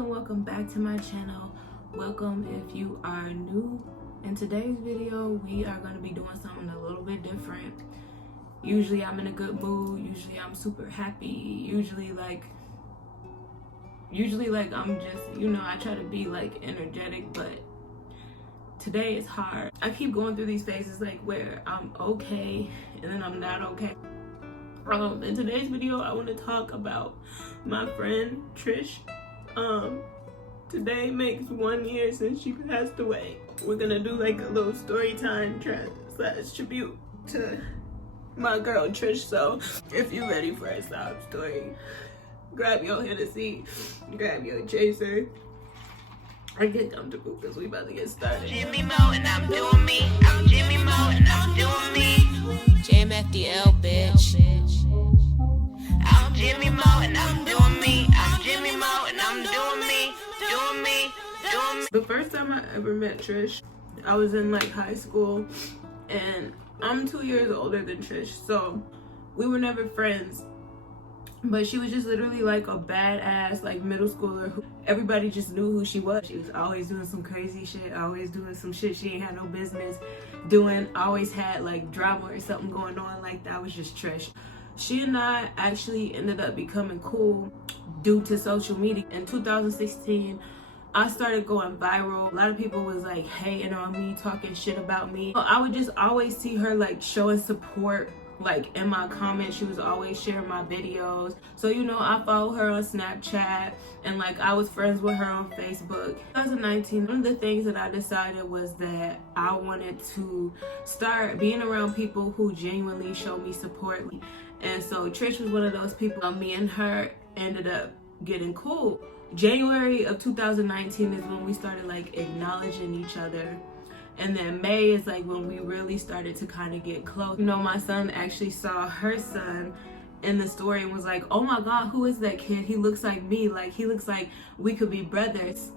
and welcome back to my channel. Welcome if you are new. In today's video we are going to be doing something a little bit different. Usually I'm in a good mood, usually I'm super happy, usually like I'm just, I try to be like energetic, but today is hard. I keep going through these phases like where I'm okay and then I'm not okay. In today's video I want to talk about my friend Trish. Today makes 1 year since she passed away. We're gonna do like a little story time slash tribute to my girl Trish. So if you're ready for a sob story, grab your Hennessy, grab your chaser, and get comfortable because we about to get started. Jimi Meaux and I'm doing me. I'm Jimi Meaux and I'm doing me. JMFDL, bitch. I'm Jimi Meaux and I'm doing me. I'm Jimi Meaux and I'm doing me. Doing me. Doing me. The first time I ever met Trish, I was in like high school, and I'm 2 years older than Trish, so we were never friends. But she was just literally like a badass like middle schooler who everybody just knew who she was. She was always doing some crazy shit, always doing some shit she ain't had no business doing, always had like drama or something going on. Like that was just Trish. She and I actually ended up becoming cool due to social media. In 2016, I started going viral. A lot of people was like hating on me, talking shit about me. I would just always see her like showing support like in my comments. She was always sharing my videos. So I follow her on Snapchat and like I was friends with her on Facebook. 2019, one of the things that I decided was that I wanted to start being around people who genuinely show me support. And so Trish was one of those people. Me and her ended up getting cool. January of 2019 is when we started like acknowledging each other. And then May is like when we really started to kind of get close. My son actually saw her son in the story and was like, oh my God, who is that kid? He looks like me. Like, he looks like we could be brothers.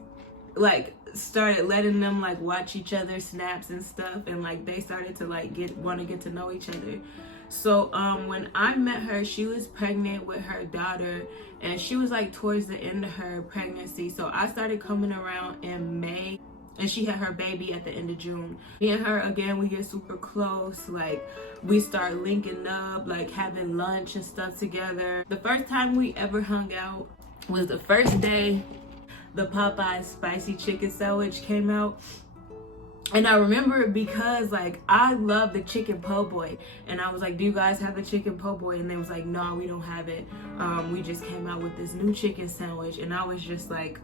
Like, started letting them like watch each other's snaps and stuff. And like, they started to like want to get to know each other. So when I met her, she was pregnant with her daughter, and she was like towards the end of her pregnancy. So I started coming around in May, and she had her baby at the end of June. Me and her, again, we get super close. Like, we start linking up, like having lunch and stuff together. The first time we ever hung out was the first day the Popeyes spicy chicken sandwich came out. And I remember it because like I love the chicken po' boy, and I was like, do you guys have a chicken po' boy? And they was like, no, we don't have it. We just came out with this new chicken sandwich. And I was just like,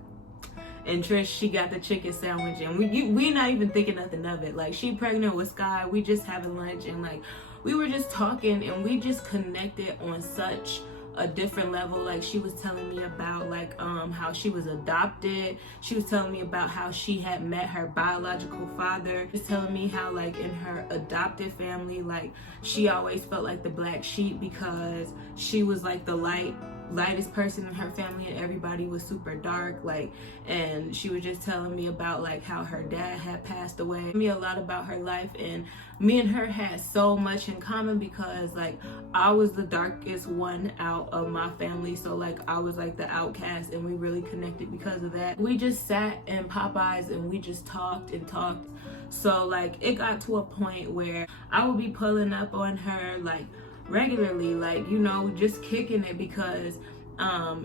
and Trish, she got the chicken sandwich, and we not even thinking nothing of it. Like, she pregnant with Sky, we just having lunch, and like we were just talking, and we just connected on such a different level. Like, she was telling me about like how she was adopted. She was telling me about how she had met her biological father. She was telling me how like in her adopted family, like she always felt like the black sheep because she was like the lightest person in her family and everybody was super dark. Like, and she was just telling me about like how her dad had passed away. Me a lot about her life, and me and her had so much in common because like I was the darkest one out of my family, so like I was like the outcast, and we really connected because of that. We just sat in Popeyes and we just talked and talked. So like it got to a point where I would be pulling up on her like regularly, like just kicking it, because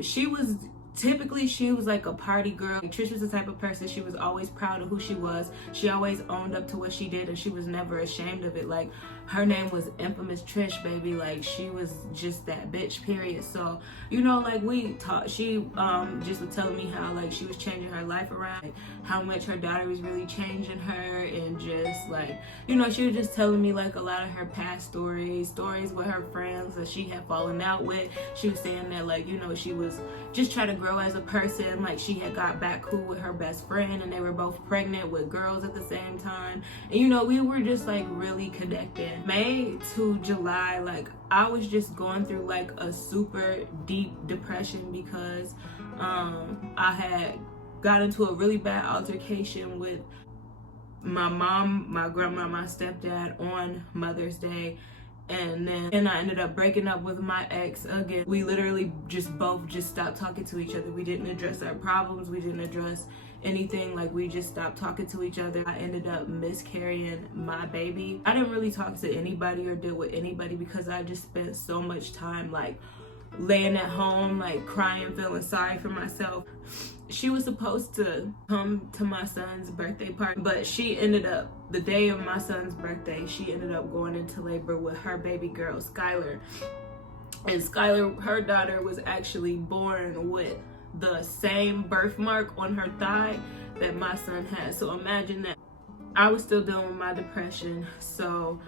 she was like a party girl. Trish was the type of person, she was always proud of who she was. She always owned up to what she did, and she was never ashamed of it. Like, her name was Infamous Trish, baby. Like, she was just that bitch, period. So like we talked, she just was telling me how like she was changing her life around, like, how much her daughter was really changing her, and just like she was just telling me like a lot of her past stories with her friends that she had fallen out with. She was saying that like she was just trying to grow as a person. Like, she had got back cool with her best friend, and they were both pregnant with girls at the same time, and we were just like really connected. May to July, like I was just going through like a super deep depression because I had got into a really bad altercation with my mom, my grandma, my stepdad on Mother's Day. And I ended up breaking up with my ex again. We literally both stopped talking to each other. We didn't address our problems. We didn't address anything. Like, we just stopped talking to each other. I ended up miscarrying my baby. I didn't really talk to anybody or deal with anybody because I just spent so much time like laying at home, like crying, feeling sorry for myself. She was supposed to come to my son's birthday party, but she ended up, the day of my son's birthday, she ended up going into labor with her baby girl, Skylar. And Skylar, her daughter, was actually born with the same birthmark on her thigh that my son had. So imagine that. I was still dealing with my depression. So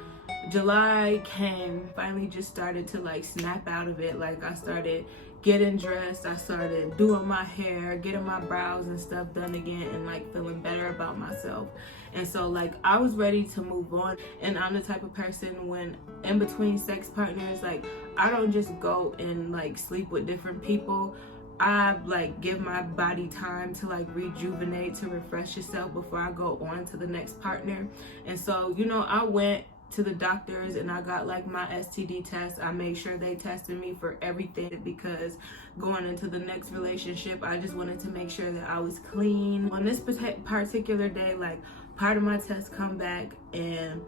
July came, finally just started to like snap out of it. Like, I started getting dressed, I started doing my hair, getting my brows and stuff done again, and like feeling better about myself. And so like I was ready to move on. And I'm the type of person, when in between sex partners, like I don't just go and like sleep with different people. I like give my body time to like rejuvenate, to refresh yourself before I go on to the next partner. And so, you know, I went to the doctors and I got like my STD test. I made sure they tested me for everything, because going into the next relationship, I just wanted to make sure that I was clean. On this particular day, like part of my test come back, and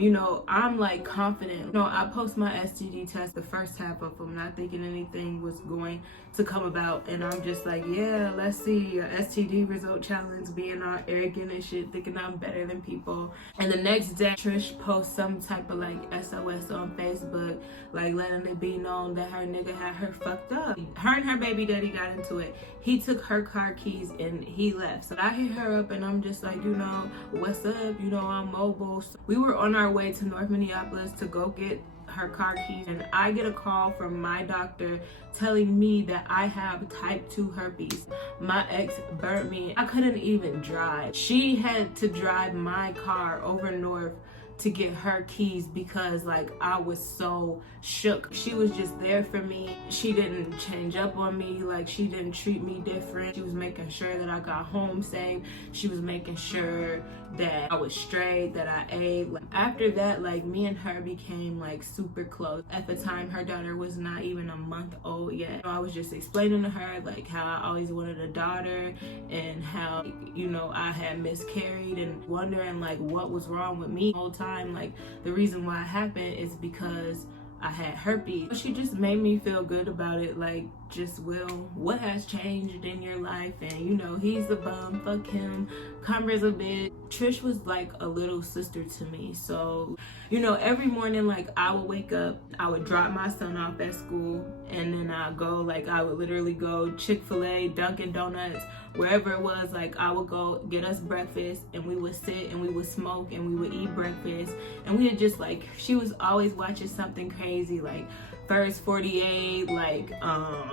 you know, I'm like confident. You know, I post my STD test, the first half of them, not thinking anything was going to come about. And I'm just like, yeah, let's see, a STD result challenge, being all arrogant and shit, thinking I'm better than people. And the next day, Trish posts some type of like SOS on Facebook, like letting it be known that her nigga had her fucked up. Her and her baby daddy got into it. He took her car keys and he left. So I hit her up and I'm just like, you know, what's up? You know, I'm mobile. So we were on our way to North Minneapolis to go get her car keys, and I get a call from my doctor telling me that I have type 2 herpes. My ex burnt me. I couldn't even drive. She had to drive my car over north to get her keys because like I was so shook. She was just there for me. She didn't change up on me. Like, she didn't treat me different. She was making sure that I got home safe. She was making sure that I was straight, that I ate. Like, after that, like me and her became like super close. At the time, her daughter was not even a month old yet. I was just explaining to her like how I always wanted a daughter, and how, you know, I had miscarried, and wondering like what was wrong with me the whole time. Like, the reason why it happened is because I had herpes. She just made me feel good about it. Like, just, Will, what has changed in your life? And you know, he's a bum, fuck him, Converse a bitch. Trish was like a little sister to me. So, you know, every morning, like I would wake up, I would drop my son off at school, and then I would literally go Chick-fil-A, Dunkin' Donuts, wherever it was. Like, I would go get us breakfast, and we would sit and we would smoke and we would eat breakfast, and we would just like, she was always watching something crazy, like First 48, like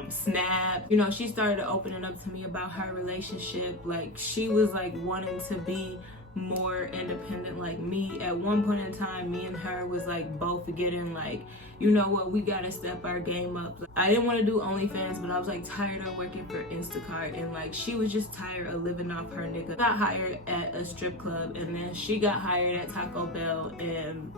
Snap. You know, she started opening up to me about her relationship. Like, she was like wanting to be more independent like me. At one point in time, me and her was like both getting like, you know what, we gotta step our game up. Like, I didn't want to do OnlyFans, but I was like tired of working for Instacart, and like she was just tired of living off her nigga. Got hired at a strip club, and then she got hired at Taco Bell, and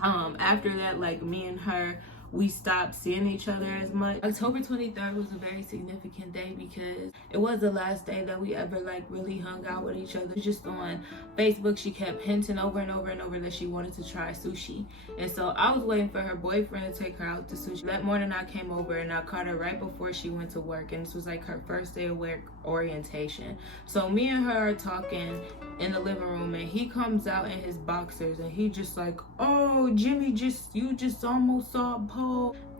after that, like me and her, we stopped seeing each other as much. October 23rd was a very significant day because it was the last day that we ever like really hung out with each other. Just on Facebook, she kept hinting over and over and over that she wanted to try sushi. And so I was waiting for her boyfriend to take her out to sushi. That morning I came over and I caught her right before she went to work, and this was like her first day of work orientation. So me and her are talking in the living room, and he comes out in his boxers, and he just like, oh, Jimmy, you just almost saw a pole.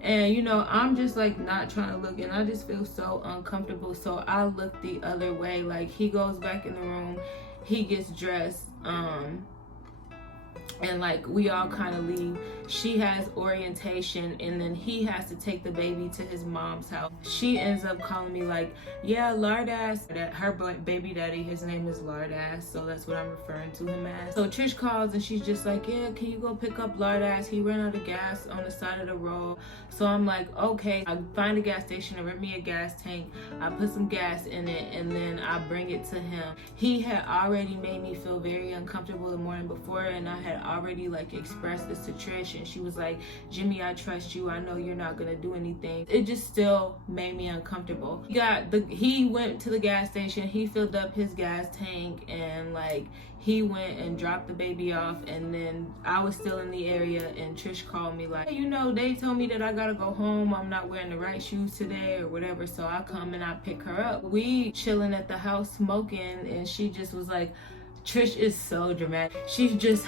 And you know, I'm just like not trying to look, and I just feel so uncomfortable, so I look the other way. Like, he goes back in the room, he gets dressed, and like we all kind of leave. She has orientation, and then he has to take the baby to his mom's house. She ends up calling me like, yeah, Lardass. That her baby daddy, his name is Lardass, so that's what I'm referring to him as. So Trish calls, and she's just like, yeah, can you go pick up Lardass? He ran out of gas on the side of the road. So I'm like, okay. I find a gas station and rent me a gas tank. I put some gas in it, and then I bring it to him. He had already made me feel very uncomfortable the morning before, and I had already like expressed this to Trish, and she was like, Jimmy, I trust you, I know you're not gonna do anything. It just still made me uncomfortable. He went to the gas station, he filled up his gas tank, and like he went and dropped the baby off, and then I was still in the area, and Trish called me like, hey, you know, they told me that I gotta go home, I'm not wearing the right shoes today or whatever, so I come and I pick her up. We chilling at the house smoking, and she just was like, Trish is so dramatic. She's just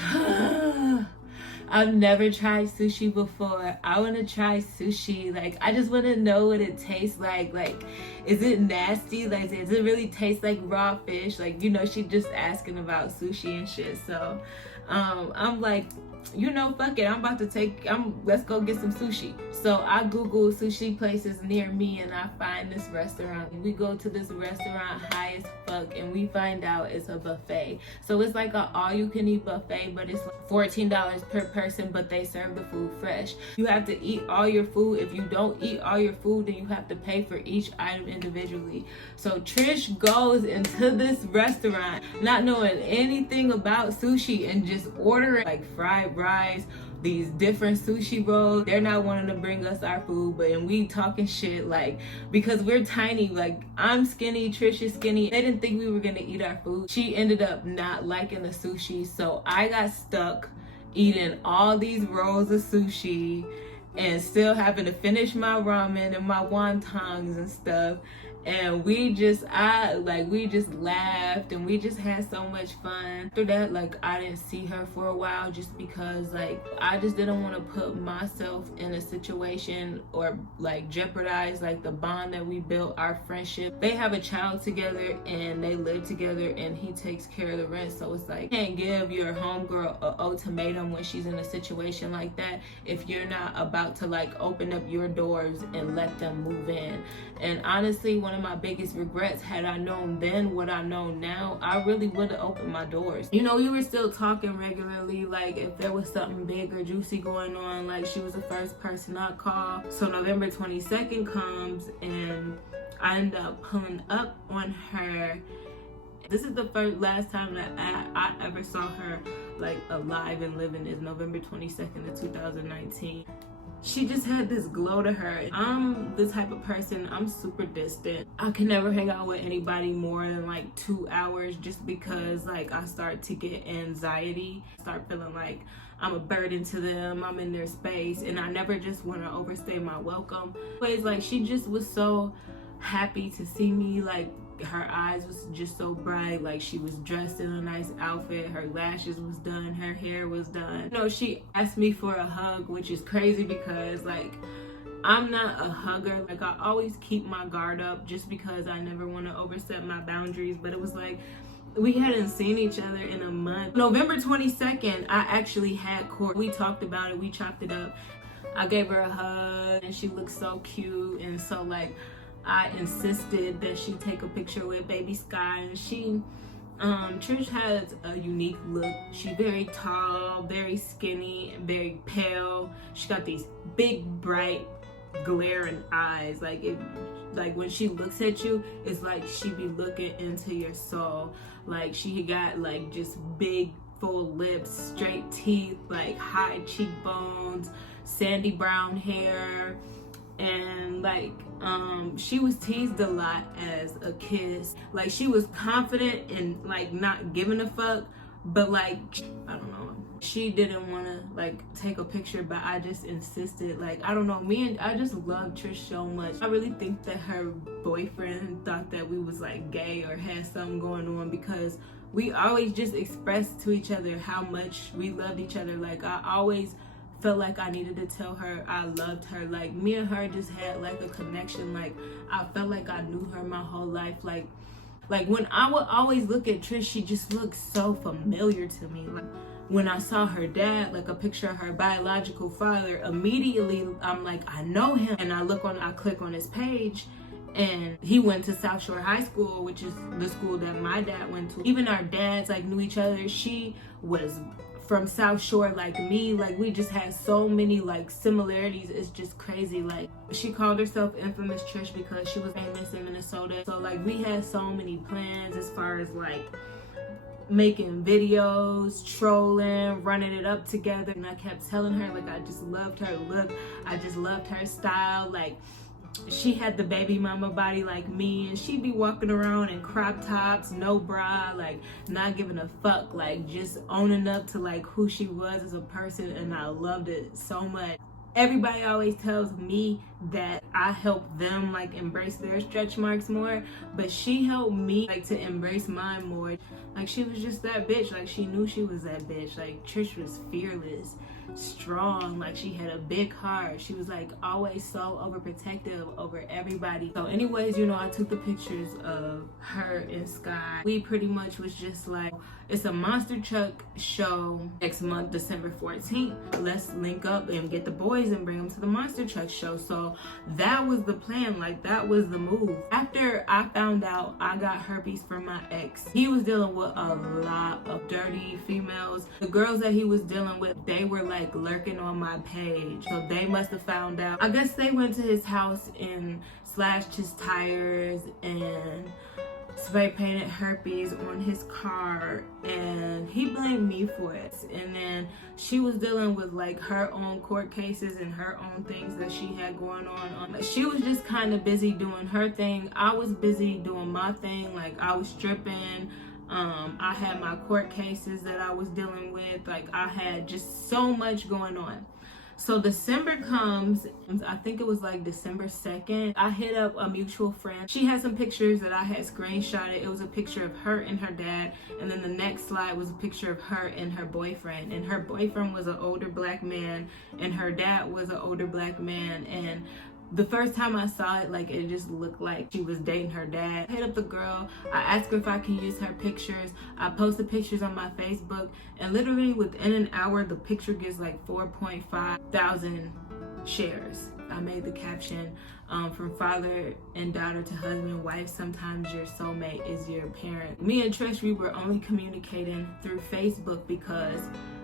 I've never tried sushi before. I want to try sushi. Like, I just want to know what it tastes like. Like, is it nasty? Like, does it really taste like raw fish? Like, you know, she just asking about sushi and shit. So, I'm like, you know, fuck it. Let's go get some sushi. So I Google sushi places near me, and I find this restaurant. We go to this restaurant high as fuck, and we find out it's a buffet. So it's like an all-you-can-eat buffet, but it's like $14 per person, but they serve the food fresh. You have to eat all your food. If you don't eat all your food, then you have to pay for each item individually. So Trish goes into this restaurant not knowing anything about sushi and just ordering like fried rice, these different sushi rolls. They're not wanting to bring us our food, and we talking shit like, because we're tiny, like I'm skinny, Trish is skinny. They didn't think we were gonna eat our food. She ended up not liking the sushi, so I got stuck eating all these rolls of sushi and still having to finish my ramen and my wontons and stuff. And we just laughed, and we just had so much fun. After that, like, I didn't see her for a while, just because like I just didn't want to put myself in a situation or like jeopardize like the bond that we built, our friendship. They have a child together and they live together, and he takes care of the rent. So it's like, you can't give your homegirl an ultimatum when she's in a situation like that if you're not about to like open up your doors and let them move in. And honestly, one of my biggest regrets, had I known then what I know now, I really would have opened my doors. You know, we were still talking regularly, like if there was something big or juicy going on, like she was the first person I call. So November 22nd comes, and I end up pulling up on her. This is the last time that I ever saw her like alive and living, is November 22nd of 2019. She just had this glow to her. I'm the type of person, I'm super distant. I can never hang out with anybody more than like 2 hours, just because like I start to get anxiety. I start feeling like I'm a burden to them, I'm in their space, and I never just want to overstay my welcome. But like, she just was so happy to see me. Like, her eyes was just so bright, like she was dressed in a nice outfit, her lashes was done, her hair was done. You know, she asked me for a hug, which is crazy because like I'm not a hugger. Like, I always keep my guard up just because I never want to overstep my boundaries. But it was like, we hadn't seen each other in a month. November 22nd, I actually had court. We talked about it, we chopped it up. I gave her a hug, and she looked so cute, and so like I insisted that she take a picture with baby Sky. And she Trish has a unique look. She's very tall, very skinny, very pale. She got these big, bright, glaring eyes. Like when she looks at you, it's like she be looking into your soul. Like, she got like just big, full lips, straight teeth, like high cheekbones, sandy brown hair. And like she was teased a lot as a kid. Like, she was confident and like not giving a fuck, but like, I don't know, she didn't want to like take a picture, but I just insisted. Like, I don't know, I just love Trish so much. I really think that her boyfriend thought that we was like gay or had something going on, because we always just expressed to each other how much we loved each other. Like, I always felt like I needed to tell her I loved her. Like, me and her just had like a connection. Like, I felt like I knew her my whole life. Like when I would always look at Trish, she just looked so familiar to me. Like, when I saw her dad, like a picture of her biological father, immediately I'm like, I know him. And I click on his page, and he went to South Shore High School, which is the school that my dad went to. Even our dads like knew each other. She was from South Shore like me. Like, we just had so many like similarities. It's just crazy. Like, she called herself Infamous Trish because she was famous in Minnesota. So like, we had so many plans as far as like making videos, trolling, running it up together. And I kept telling her, like, I just loved her look, I just loved her style. Like, she had the baby mama body like me, and she'd be walking around in crop tops, no bra, like not giving a fuck, like just owning up to like who she was as a person. And I loved it so much. Everybody always tells me that I help them like embrace their stretch marks more, but she helped me like to embrace mine more. Like, she was just that bitch. Like, she knew she was that bitch. Like, Trish was fearless, strong, like she had a big heart. She was like always so overprotective over everybody. So anyways, you know, I took the pictures of her and Sky. We pretty much was just like, it's a monster truck show next month, December 14th. Let's link up and get the boys and bring them to the monster truck show. So that was the plan, like that was the move. After I found out I got herpes from my ex, he was dealing with a lot of dirty females. The girls that he was dealing with, they were like lurking on my page, so they must have found out. I guess they went to his house and slashed his tires and spray painted herpes on his car, and he blamed me for it. And then she was dealing with like her own court cases and her own things that she had going on. She was just kind of busy doing her thing. I was busy doing my thing. Like, I was stripping. I had my court cases that I was dealing with. Like, I had just so much going on. So December comes, I think it was like December 2nd. I hit up a mutual friend. She had some pictures that I had screenshotted. It was a picture of her and her dad. And then the next slide was a picture of her and her boyfriend. And her boyfriend was an older black man, and her dad was an older black man. And the first time I saw it, like, it just looked like she was dating her dad. I hit up the girl. I asked her if I can use her pictures. I posted pictures on my Facebook, and literally within an hour, the picture gets like 4.5 thousand shares. I made the caption, from father and daughter to husband and wife, sometimes your soulmate is your parent. Me and Trish, we were only communicating through Facebook because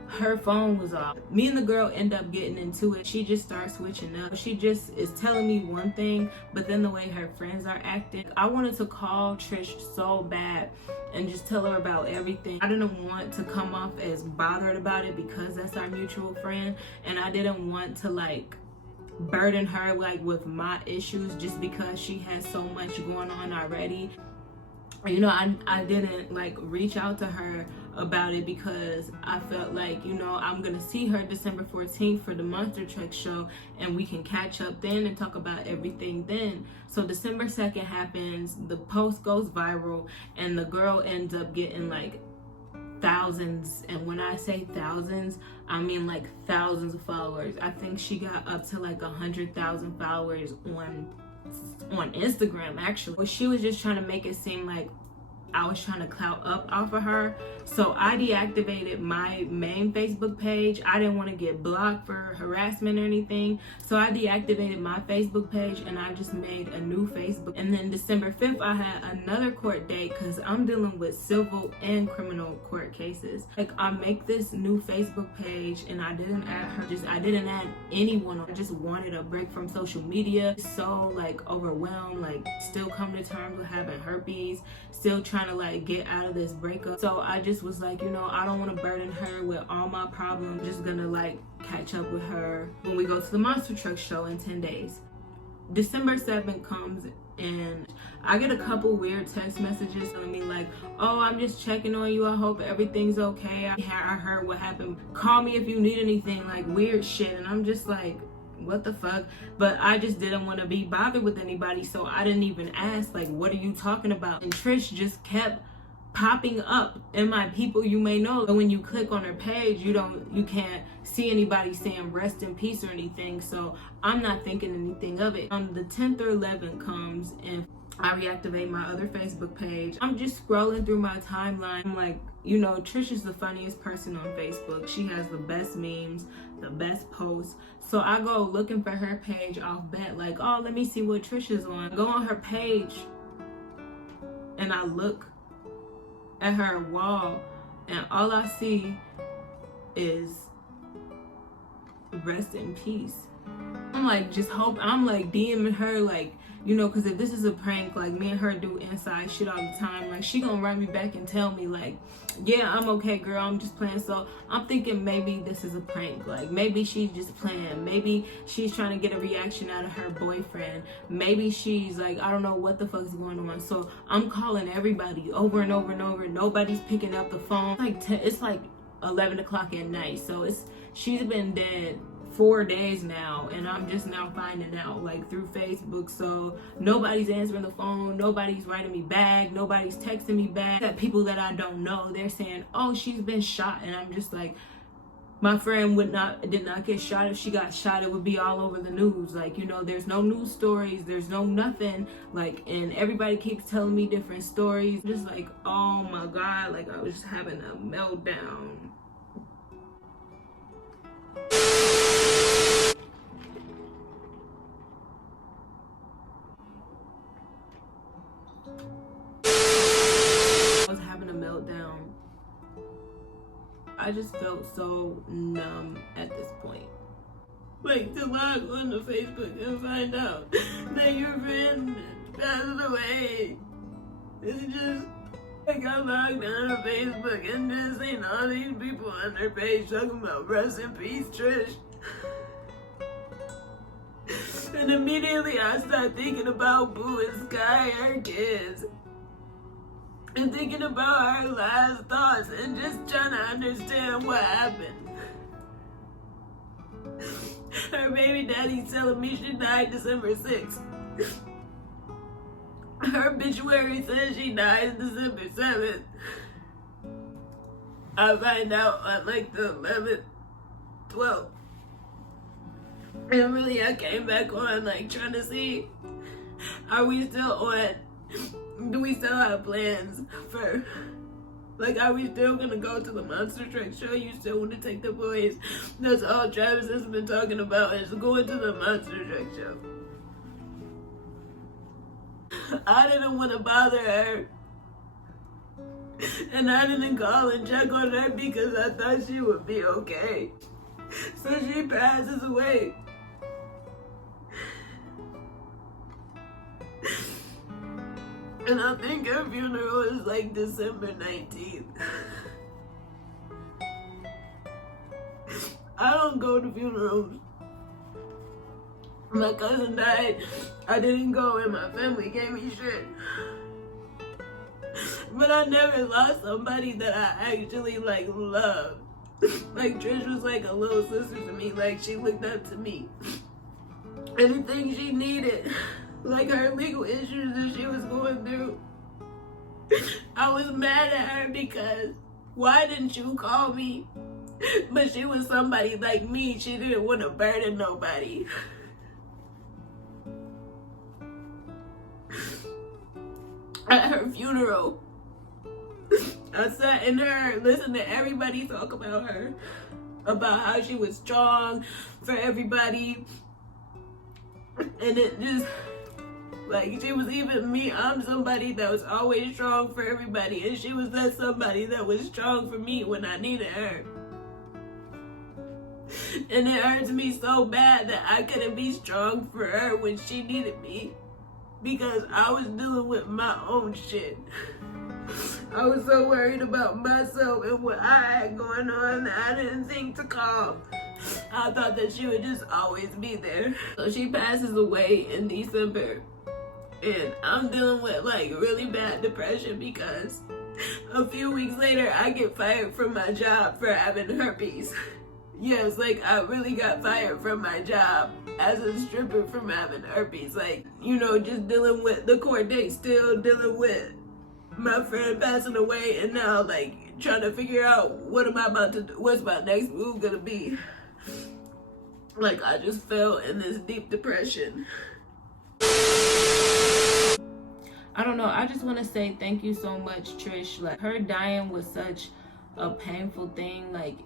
her phone was off. Me and the girl end up getting into it. She just starts switching up. She just is telling me one thing, but then the way her friends are acting, I wanted to call Trish so bad and just tell her about everything. I didn't want to come off as bothered about it because that's our mutual friend, and I didn't want to like burden her like with my issues just because she has so much going on already. You know, I didn't like reach out to her about it because I felt like, you know, I'm gonna see her December 14th for the monster truck show, and we can catch up then and talk about everything then. So December 2nd happens, the post goes viral, and the girl ends up getting like thousands, and when I say thousands, I mean like thousands of followers. I think she got up to like 100,000 followers on Instagram, actually. But she was just trying to make it seem like I was trying to clout up off of her. So I deactivated my main Facebook page. I didn't want to get blocked for harassment or anything. So I deactivated my Facebook page and I just made a new Facebook. And then December 5th, I had another court date because I'm dealing with civil and criminal court cases. Like, I make this new Facebook page and I didn't add her. I didn't add anyone. I just wanted a break from social media. So like overwhelmed, like still coming to terms with having herpes, still trying to like get out of this breakup. So I just was like, you know, I don't want to burden her with all my problems. I'm just gonna like catch up with her when we go to the monster truck show in 10 days. December 7th comes and I get a couple weird text messages telling me like, oh, I'm just checking on you, I hope everything's okay, I heard what happened, call me if you need anything, like weird shit. And I'm just like, what the fuck? But I just didn't want to be bothered with anybody, so I didn't even ask like, what are you talking about? And Trish just kept popping up in my people you may know. When you click on her page, you can't see anybody saying rest in peace or anything, so I'm not thinking anything of it. The 10th or 11th comes and I reactivate my other Facebook page. I'm just scrolling through my timeline. I'm like, you know, Trish is the funniest person on Facebook. She has the best memes, the best posts. So I go looking for her page off bat, like, oh, let me see what Trish is on. Go on her page and I look at her wall and all I see is rest in peace. I'm like, just hope, I'm like DMing her like, you know, because if this is a prank, like, me and her do inside shit all the time, like, she gonna write me back and tell me, like, yeah, I'm okay, girl, I'm just playing. So I'm thinking maybe this is a prank. Like, maybe she's just playing. Maybe she's trying to get a reaction out of her boyfriend. Maybe she's like, I don't know what the fuck is going on. So I'm calling everybody over and over and over. Nobody's picking up the phone. It's like 11 o'clock at night. So she's been dead 4 days now, and I'm just now finding out, like, through Facebook. So nobody's answering the phone, nobody's writing me back, nobody's texting me back. That people that I don't know, they're saying, oh, she's been shot, and I'm just like, my friend did not get shot. If she got shot, it would be all over the news. Like, you know, there's no news stories, there's no nothing, like, and everybody keeps telling me different stories. Just like, oh my God, like, I was just having a meltdown. I was having a meltdown. I just felt so numb at this point. Like, to log on to Facebook and find out that your friend passed away. It's just, like, I logged on to Facebook and just seen all these people on their page talking about rest in peace, Trish. And immediately I started thinking about Boo and Sky, her kids. And thinking about her last thoughts and just trying to understand what happened. Her baby daddy's telling me she died December 6th. Her obituary says she died December 7th. I find out on like the 11th, 12th. And really I came back on like trying to see, are we still on? Do we still have plans for, like, are we still gonna go to the monster truck show? You still want to take the boys? That's all Travis has been talking about, is going to the monster truck show. I didn't want to bother her, and I didn't call and check on her because I thought she would be okay. So she passes away. And I think her funeral is like December 19th. I don't go to funerals. My cousin died. I didn't go and my family gave me shit. But I never lost somebody that I actually like loved. Like Trish was like a little sister to me. Like she looked up to me. Anything she needed. Like her legal issues that she was going through. I was mad at her because why didn't you call me? But she was somebody like me. She didn't want to burden nobody. At her funeral, I sat in her, listened to everybody talk about her, about how she was strong for everybody. And it just, like, she was even me. I'm somebody that was always strong for everybody. And she was that somebody that was strong for me when I needed her. And it hurts me so bad that I couldn't be strong for her when she needed me. Because I was dealing with my own shit. I was so worried about myself and what I had going on that I didn't think to call. I thought that she would just always be there. So she passes away in December. And I'm dealing with like really bad depression because a few weeks later I get fired from my job for having herpes. Yes, like I really got fired from my job as a stripper from having herpes. Like, you know, just dealing with the court date, still dealing with my friend passing away, and now like trying to figure out what am I about to do, what's my next move gonna be. Like I just fell in this deep depression. I don't know, I just want to say thank you so much, Trish. Like her dying was such a painful thing. Like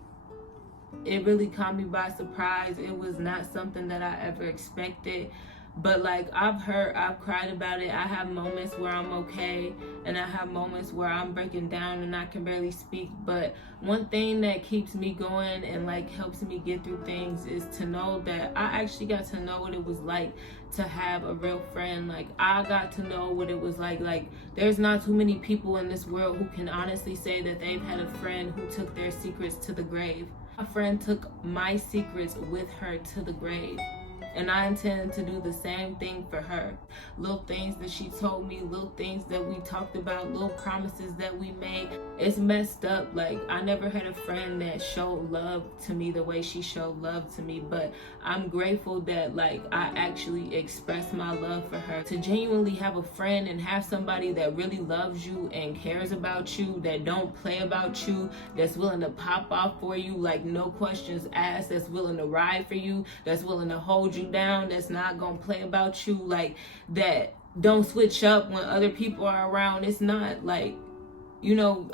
it really caught me by surprise. It was not something that I ever expected. But like I've cried about it. I have moments where I'm okay, and I have moments where I'm breaking down and I can barely speak. But one thing that keeps me going and like helps me get through things is to know that I actually got to know what it was like to have a real friend. Like I got to know what it was like there's not too many people in this world who can honestly say that they've had a friend who took their secrets to the grave. My friend took my secrets with her to the grave. And I intend to do the same thing for her. Little things that she told me, little things that we talked about, little promises that we made. It's messed up. Like, I never had a friend that showed love to me the way she showed love to me. But I'm grateful that, like, I actually expressed my love for her. To genuinely have a friend and have somebody that really loves you and cares about you, that don't play about you, that's willing to pop off for you, like, no questions asked, that's willing to ride for you, that's willing to hold you down, that's not gonna play about you, like that don't switch up when other people are around. It's not like, you know,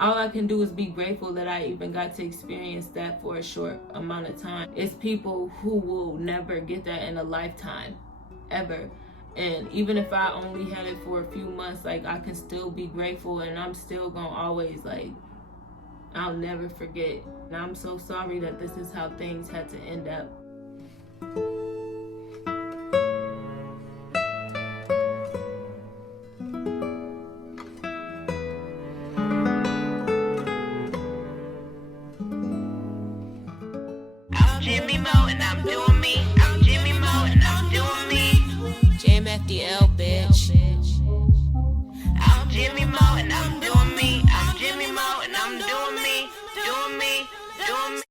all I can do is be grateful that I even got to experience that for a short amount of time. It's people who will never get that in a lifetime, ever. And even if I only had it for a few months, like I can still be grateful, and I'm still gonna always, like, I'll never forget. And I'm so sorry that this is how things had to end up. Jimi Meaux and I'm doing me. I'm Jimi Meaux and I'm doing me. JMFDL, bitch. I'm Jimi Meaux and I'm doing